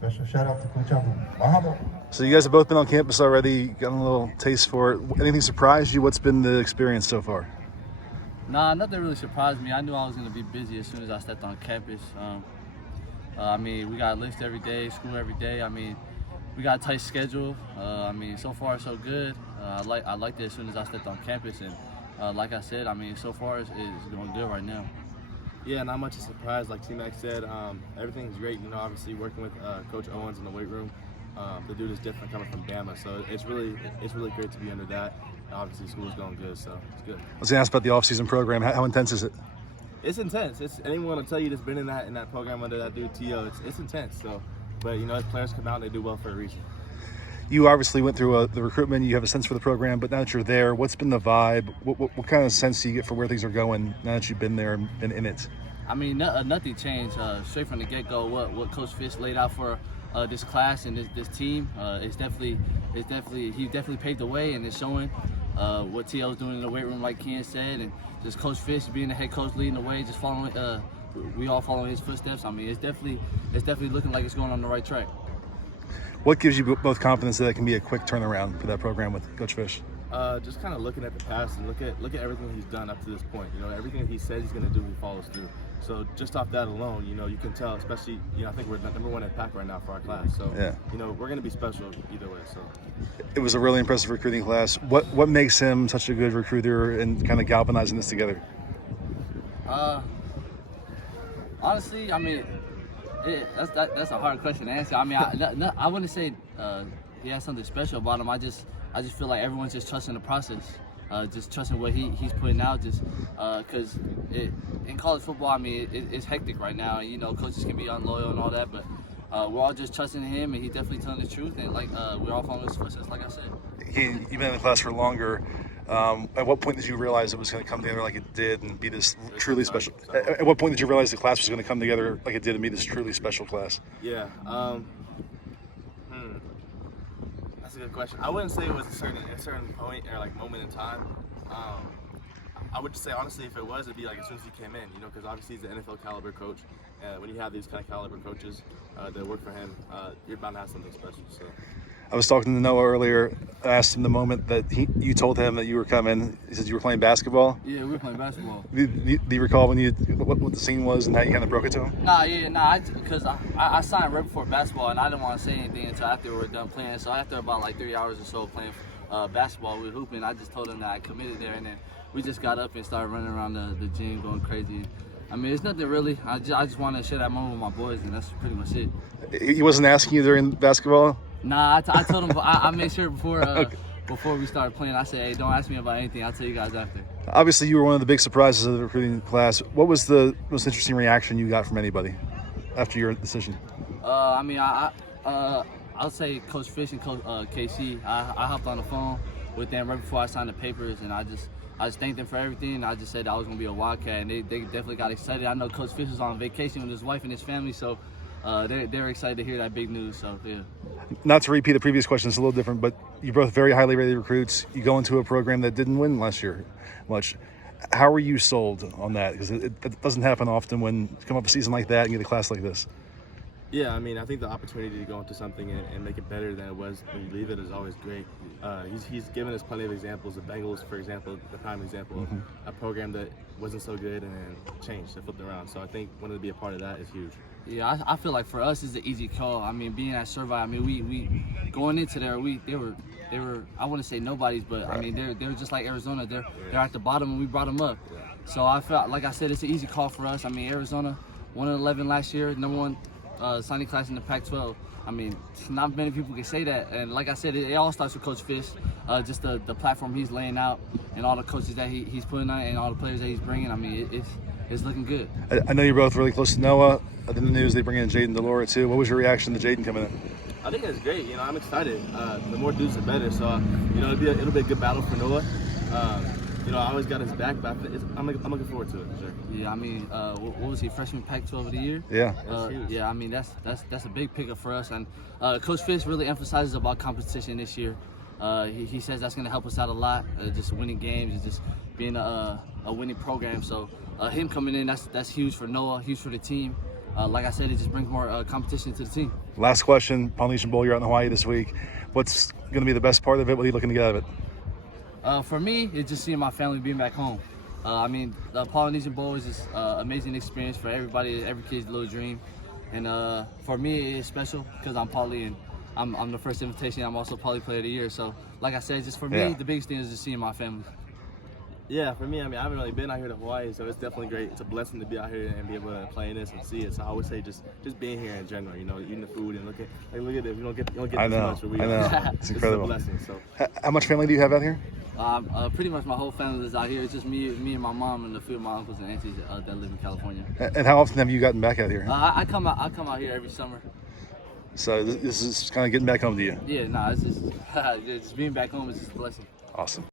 Special shout out to Coach Abu. Mahalo. So you guys have both been on campus already, gotten a little taste for it. Anything surprised you? What's been the experience so far? Nah, nothing really surprised me. I knew I was going to be busy as soon as I stepped on campus. I mean, we got lifts every day, school every day. I mean, we got a tight schedule. I mean, so far so good. I liked it as soon as I stepped on campus, and like I said, I mean, so far it's going good right now. Yeah, not much of a surprise. Like T-Mac said, everything's great. You know, obviously working with Coach Owens in the weight room. The dude is different coming from Bama, so it's really great to be under that. Obviously, school's going good, so it's good. I was going to ask about the off-season program. How intense is it? It's intense. It's anyone will tell you that's been in that program under that dude T.O. It's intense. So, but you know, as players come out, and they do well for a reason. You obviously went through the recruitment. You have a sense for the program, but now that you're there, what's been the vibe? What kind of sense do you get for where things are going now that you've been there and been in it? I mean, nothing changed. Straight from the get-go, what Coach Fish laid out for this class and this team, he definitely paved the way, and it's showing what T.O.'s doing in the weight room, like Keyan said, and just Coach Fish being the head coach leading the way, just following. We all following his footsteps. I mean, it's definitely looking like it's going on the right track. What gives you both confidence that it can be a quick turnaround for that program with Coach Fish? Just kind of looking at the past and look at everything he's done up to this point. You know, everything he says he's going to do, he follows through. So just off that alone, you know, you can tell, especially, you know, I think we're number one in pack right now for our class. So, yeah, you know, we're going to be special either way. So it was a really impressive recruiting class. What makes him such a good recruiter and kind of galvanizing this together? Honestly, I mean, that's a hard question to answer. I mean, I wouldn't say he has something special about him. I just feel like everyone's just trusting the process, just trusting what he's putting out. Just because in college football, I mean, it's hectic right now. You know, coaches can be unloyal and all that, but we're all just trusting him, and he's definitely telling the truth. And like we're all following his footsteps, like I said. You've been in the class for longer. At what point did you realize it was going to come together like it did and be this truly special? At what point did you realize the class was going to come together like it did and be this truly special class? Yeah, that's a good question. I wouldn't say it was a certain point or like moment in time. I would just say honestly, if it was, it'd be like as soon as he came in, you know, because obviously he's an NFL caliber coach. When you have these kind of caliber coaches that work for him, you're bound to have something special. So. I was talking to Noah earlier. I asked him the moment that you told him that you were coming. He said you were playing basketball. Yeah, we were playing basketball. Do you recall when what the scene was and how you kind of broke it to him? Because I signed right before basketball, and I didn't want to say anything until after we were done playing. So after about like 3 hours or so playing basketball, we were hooping. I just told him that I committed there, and then we just got up and started running around the gym, going crazy. I mean, it's nothing really. I just want to share that moment with my boys, and that's pretty much it. He wasn't asking you during basketball? Nah, I told him. I made sure before we started playing, I said, "Hey, don't ask me about anything. I'll tell you guys after." Obviously, you were one of the big surprises of the recruiting class. What was the most interesting reaction you got from anybody after your decision? I mean, I'll say Coach Fish and Coach KC. I hopped on the phone with them right before I signed the papers, and I just thanked them for everything. And I just said I was gonna be a Wildcat, and they definitely got excited. I know Coach Fish was on vacation with his wife and his family, so they're excited to hear that big news. So yeah. Not to repeat the previous question, it's a little different, but you're both very highly rated recruits. You go into a program that didn't win last year much. How are you sold on that? Because it doesn't happen often when you come up a season like that and get a class like this. Yeah, I mean, I think the opportunity to go into something and make it better than it was when you leave it is always great. He's given us plenty of examples. The Bengals, for example, the prime example, a program that wasn't so good and then changed and flipped around. So I think wanting to be a part of that is huge. Yeah, I feel like for us it's an easy call. I mean, being at Servite, I mean, we going into there, they were I wouldn't say nobodies, but I mean they're just like Arizona. They're at the bottom and we brought them up. So I felt like I said it's an easy call for us. I mean, Arizona 1-11 last year, #1 signing class in the Pac-12. I mean, not many people can say that. And like I said, it all starts with Coach Fish, just the platform he's laying out and all the coaches that he's putting on and all the players that he's bringing. I mean, it's looking good. I know you're both really close to Noah. In the news, they bring in Jaden Delora too. What was your reaction to Jaden coming in? I think it's great. You know, I'm excited. The more dudes, the better. So, you know, it'll be a good battle for Noah. You know, I always got his back, but I'm looking forward to it for sure. Yeah, I mean, what was he, freshman Pac-12 of the year? Yeah. Yeah, I mean that's a big pickup for us, and Coach Fish really emphasizes about competition this year. He says that's going to help us out a lot, just winning games and just being a winning program. So him coming in, that's huge for Noah, huge for the team. like I said, it just brings more competition to the team. Last question, Polynesian Bowl, you're out in Hawaii this week. What's going to be the best part of it? What are you looking to get out of it? For me, it's just seeing my family being back home. I mean, the Polynesian Bowl is just amazing experience for everybody, every kid's little dream. And for me, it's special because I'm Poly and I'm the first invitation. I'm also Poly Player of the Year. So, like I said, just for me, the biggest thing is just seeing my family. Yeah, for me, I mean, I haven't really been out here to Hawaii, so it's definitely great. It's a blessing to be out here and be able to play in this and see it. So I would say just being here in general, you know, eating the food and look at this. You don't get I this know, much. I know. It's incredible. It's a blessing. So. How much family do you have out here? Pretty much my whole family is out here. It's just me and my mom and a few of my uncles and aunties that live in California. And how often have you gotten back out here? I come out here every summer. So this is kind of getting back home to you. Yeah, it's just just being back home is just a blessing. Awesome.